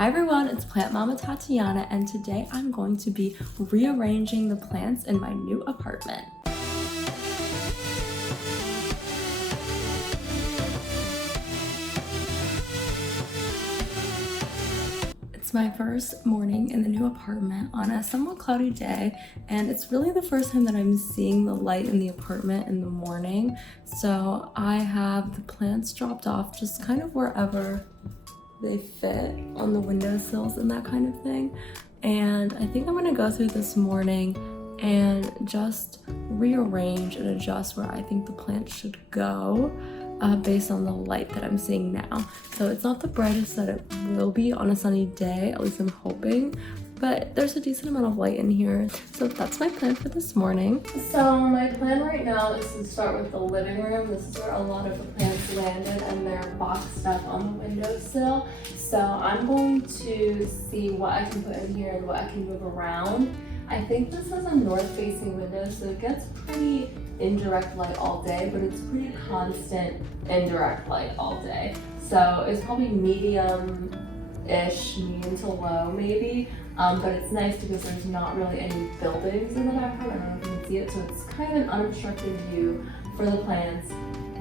Hi everyone, it's Plant Mama Tatiana, and today I'm going to be rearranging the plants in my new apartment. It's my first morning in the new apartment on a somewhat cloudy day, and it's really the first time that I'm seeing the light in the apartment in the morning. So I have the plants dropped off just kind of wherever they fit on the windowsills and that kind of thing. And I think I'm gonna go through this morning and just rearrange and adjust where I think the plants should go based on the light that I'm seeing now. So it's not the brightest that it will be on a sunny day, at least I'm hoping, but there's a decent amount of light in here. So that's my plan for this morning. So my plan right now is to start with the living room. This is where a lot of the plants landed and they're boxed up on the windowsill. So I'm going to see what I can put in here and what I can move around. I think this is a north-facing window, so it gets pretty indirect light all day, but it's pretty constant indirect light all day. So it's probably medium-ish, medium to low maybe, but it's nice because there's not really any buildings in the background. I don't know if you can see it, so it's kind of an unobstructed view for the plants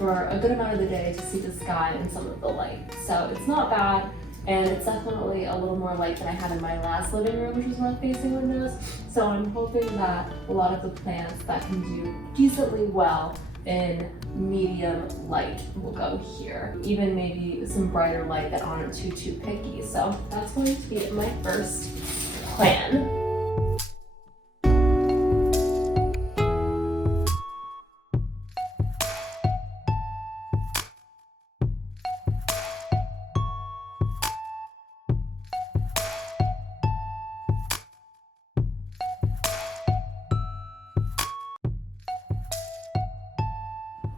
for a good amount of the day to see the sky and some of the light. So it's not bad. And it's definitely a little more light than I had in my last living room, which was north-facing windows. So I'm hoping that a lot of the plants that can do decently well in medium light will go here. Even maybe some brighter light that aren't too picky. So that's going to be my first plan.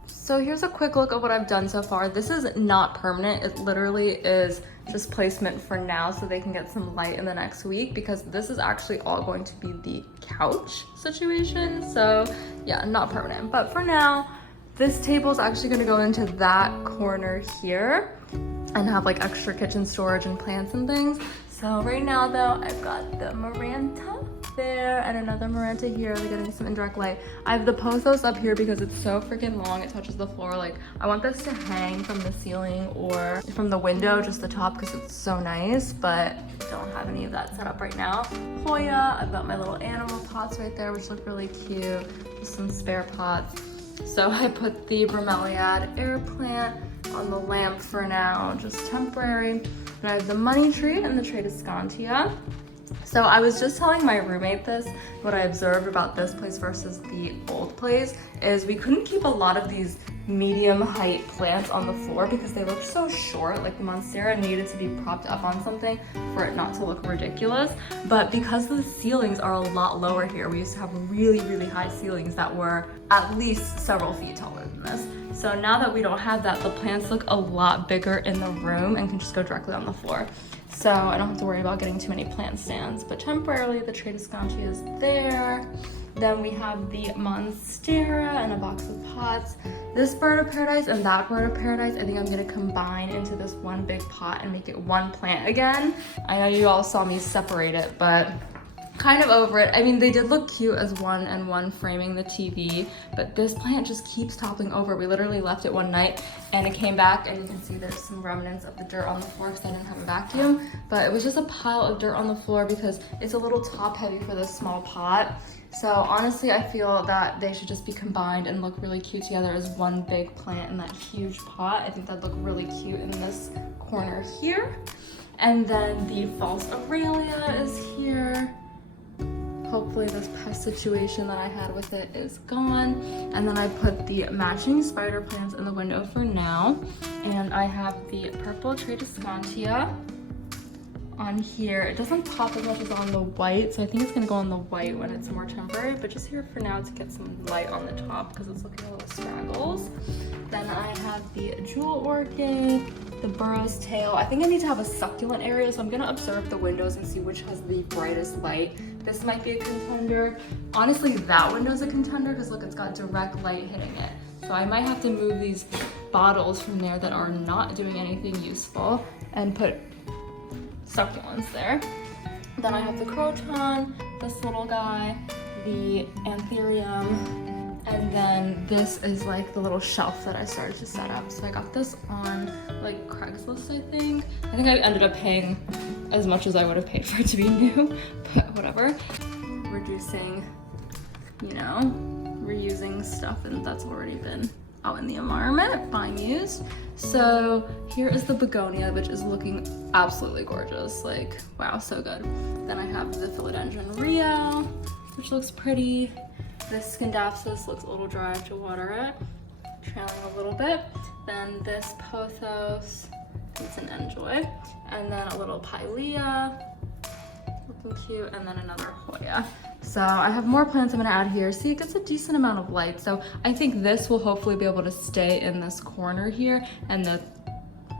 So here's a quick look of what I've done so far. This is not permanent. It literally is just placement for now so they can get some light in the next week, because this is actually all going to be the couch situation. So yeah, not permanent. But for now, this table is actually gonna go into that corner here and have like extra kitchen storage and plants and things. So right now though, I've got the Maranta there and another Maranta here. They're getting some indirect light. I have the pothos up here because it's so freaking long, it touches the floor. Like, I want this to hang from the ceiling or from the window, just the top, because it's so nice, but don't have any of that set up right now. Hoya, I've got my little animal pots right there, which look really cute. Just some spare pots. So I put the bromeliad air plant on the lamp for now, just temporary. And I have the money tree and the Tradescantia. So I was just telling my roommate this, what I observed about this place versus the old place is we couldn't keep a lot of these medium height plants on the floor because they look so short. Like the Monstera needed to be propped up on something for it not to look ridiculous. But because the ceilings are a lot lower here, we used to have really high ceilings that were at least several feet taller than this. So now that we don't have that, the plants look a lot bigger in the room and can just go directly on the floor. So I don't have to worry about getting too many plant stands, but temporarily the Tradescantia is there. Then we have the Monstera and a box of pots. This bird of paradise and that bird of paradise, I think I'm gonna combine into this one big pot and make it one plant again. I know you all saw me separate it, but kind of over it. I mean, they did look cute as one and one framing the TV, but this plant just keeps toppling over. We literally left it one night and it came back, and you can see there's some remnants of the dirt on the floor because I didn't have a vacuum, but it was just a pile of dirt on the floor because it's a little top heavy for this small pot. So honestly, I feel that they should just be combined and look really cute together as one big plant in that huge pot. I think that'd look really cute in this corner here. And then the false Aurelia is here. Hopefully this pest situation that I had with it is gone. And then I put the matching spider plants in the window for now. And I have the purple Tradescantia on here. It doesn't pop as much as on the white, so I think it's gonna go on the white when it's more temporary, but just here for now to get some light on the top because it's looking a little scraggles. Then I have the jewel orchid, the burrow's tail. I think I need to have a succulent area, so I'm gonna observe the windows and see which has the brightest light. This might be a contender. Honestly, that window's a contender because look, it's got direct light hitting it. So I might have to move these bottles from there that are not doing anything useful and put succulents there. Then I have the croton, this little guy, the anthurium, and then this is like the little shelf that I started to set up. So I got this on like Craigslist, I think. I think I ended up paying as much as I would have paid for it to be new, but whatever. Reducing, you know, reusing stuff and that's already been out in the environment, fine use. So here is the begonia, which is looking absolutely gorgeous. Like, wow, so good. Then I have the philodendron Rio, which looks pretty. This scindapsus looks a little dry, I have to water it, trailing a little bit. Then this pothos, it's an enjoy. And then a little pilea, looking cute, and then another Hoya. So I have more plants I'm gonna add here. See, it gets a decent amount of light. So I think this will hopefully be able to stay in this corner here and the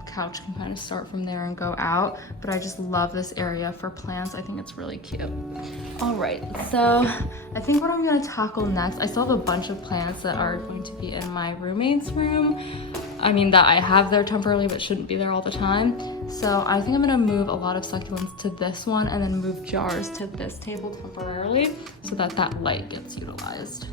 couch can kind of start from there and go out. But I just love this area for plants. I think it's really cute. All right, so I think what I'm gonna tackle next, I still have a bunch of plants that are going to be in my roommate's room. I mean, that I have there temporarily, but shouldn't be there all the time. So I think I'm gonna move a lot of succulents to this one and then move jars to this table temporarily so that that light gets utilized.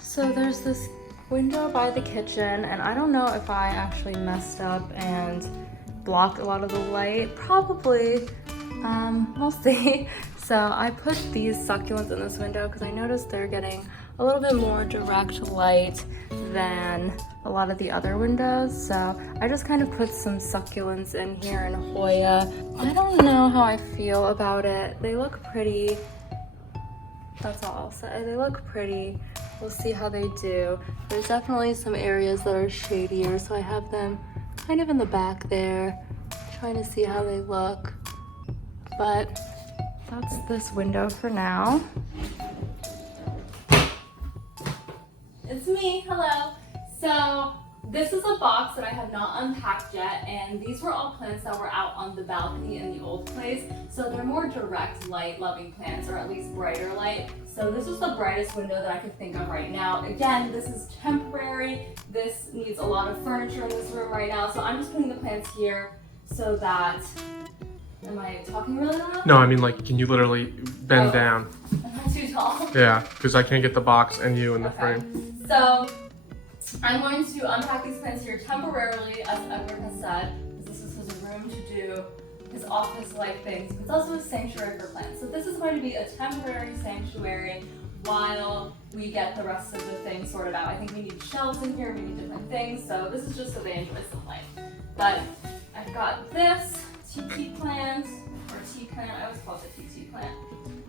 So there's this window by the kitchen and I don't know if I actually messed up and blocked a lot of the light. Probably, we'll see. So I put these succulents in this window because I noticed they're getting a little bit more direct light than a lot of the other windows. So I just kind of put some succulents in here in Hoya. I don't know how I feel about it. They look pretty. That's all I'll say. They look pretty. We'll see how they do. There's definitely some areas that are shadier, so I have them kind of in the back there, trying to see how they look. But that's this window for now. It's me, hello. So this is a box that I have not unpacked yet, and these were all plants that were out on the balcony in the old place. So they're more direct light loving plants, or at least brighter light. So this is the brightest window that I could think of right now. Again, this is temporary. This needs a lot of furniture in this room right now. So I'm just putting the plants here so that, am I talking really loud? No, I mean like, can you literally bend down? Am I too tall? Yeah, because I can't get the box and you in the frame. So I'm going to unpack these plants here temporarily, as Edward has said, because this is his room to do his office-like things, but it's also a sanctuary for plants. So this is going to be a temporary sanctuary while we get the rest of the things sorted out. I think we need shelves in here, we need different things, so this is just so they enjoy some light. But I've got this TT plant, or tea plant, I always call it the TT plant.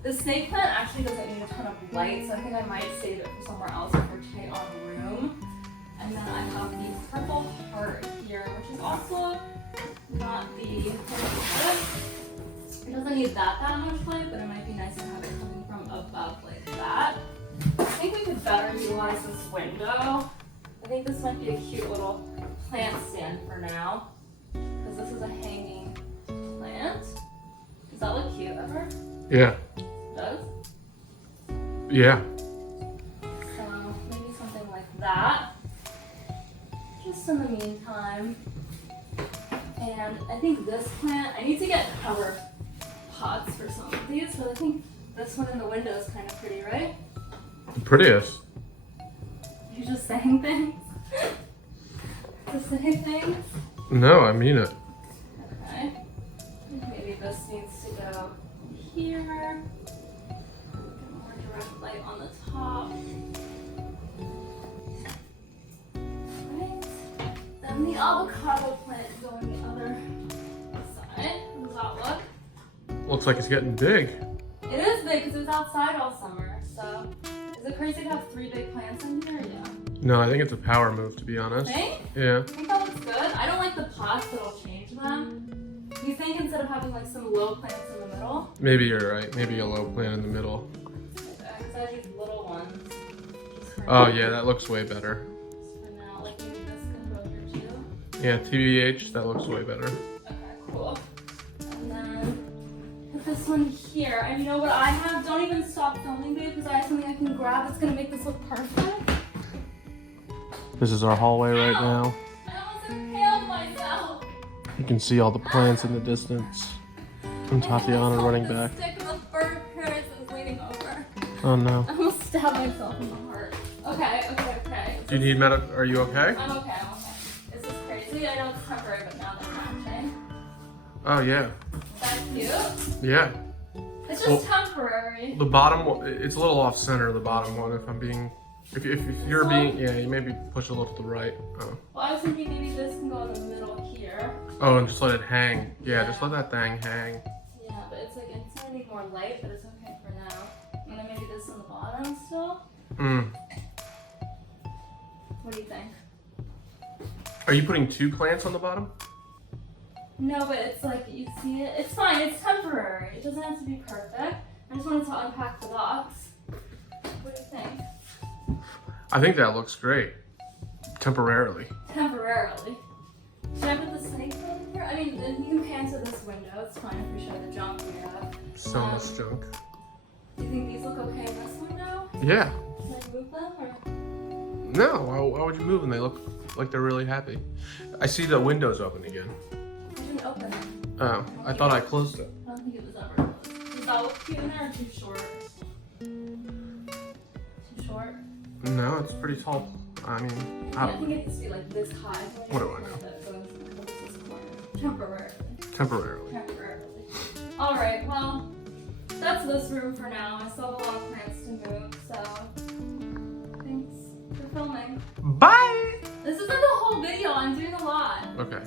The snake plant actually doesn't need a ton of light, so I think I might save it for somewhere else for today on room. And then I have the purple heart here, which is also not the it doesn't need that much light, but it might be nice to have it coming from above like that. I think we could better utilize this window. I think this might be a cute little plant stand for now, because this is a hanging plant. Does that look cute ever? Yeah. It does? Yeah. So maybe something like that. Just in the meantime. And I think this plant, I need to get cover pots for some of these, but I think this one in the window is kind of pretty, right? The prettiest. You're just saying things? Just saying things? No, I mean it. Okay. Maybe this needs to go here. Get more direct light on the top. And the avocado plant going the other side. How does that look? Looks like it's getting big. It is big because it's outside all summer. So, is it crazy to have 3 big plants in here? Yeah. No, I think it's a power move, to be honest. Think? Yeah. I think that looks good. I don't like the pots that'll change them. You think instead of having like some low plants in the middle? Maybe you're right. Maybe a low plant in the middle. Because I have these little ones. Oh yeah, that looks way better. For now, like maybe this can go here too. Yeah, TBH, that looks way better. Okay, cool. And then put this one here. And you know what I have? Don't even stop filming, babe, because I have something I can grab that's gonna make this look perfect. This is our hallway right now. I almost impaled myself. You can see all the plants in the distance. And Tatiana running back. The stick of a bird of paradise is leaning over. Oh no. I almost stabbed myself in the heart. Okay. Do you need medical? Are you okay? I'm okay. Is this crazy? I know it's temporary, but now they're matching. Oh yeah. Is that cute? Yeah. It's just temporary. The bottom one, it's a little off center, the bottom one, if I'm being, if you're being, yeah, you maybe push a little to the right. Oh. Well, I was thinking maybe this can go in the middle here. Oh, and just let it hang. Yeah, just let that thing hang. Yeah, but it's like, it's gonna need more light, but it's okay for now. And then maybe this on the bottom still. What do you think? Are you putting 2 plants on the bottom? No, but it's like, you see it? It's fine, it's temporary. It doesn't have to be perfect. I just wanted to unpack the box. What do you think? I think that looks great. Temporarily. Temporarily. Should I put the snake over here? I mean, you can pan to this window. It's fine if we show the junk we have. So much junk. Do you think these look okay in this window? Yeah. Should I move them or? No, why would you move them? They look like they're really happy. I see the windows open again. I didn't open it. Oh, I thought I closed it. I don't think it was ever closed. Does that look cute in there or too short? Too short? No, it's pretty tall. I mean, I think it needs to be like this high. What do I know? That goes into this corner. Temporarily. Temporarily. Alright, well, that's this room for now. I still have a lot of plants to move, so thanks for filming. Bye! This isn't the whole video, I'm doing a lot. Okay.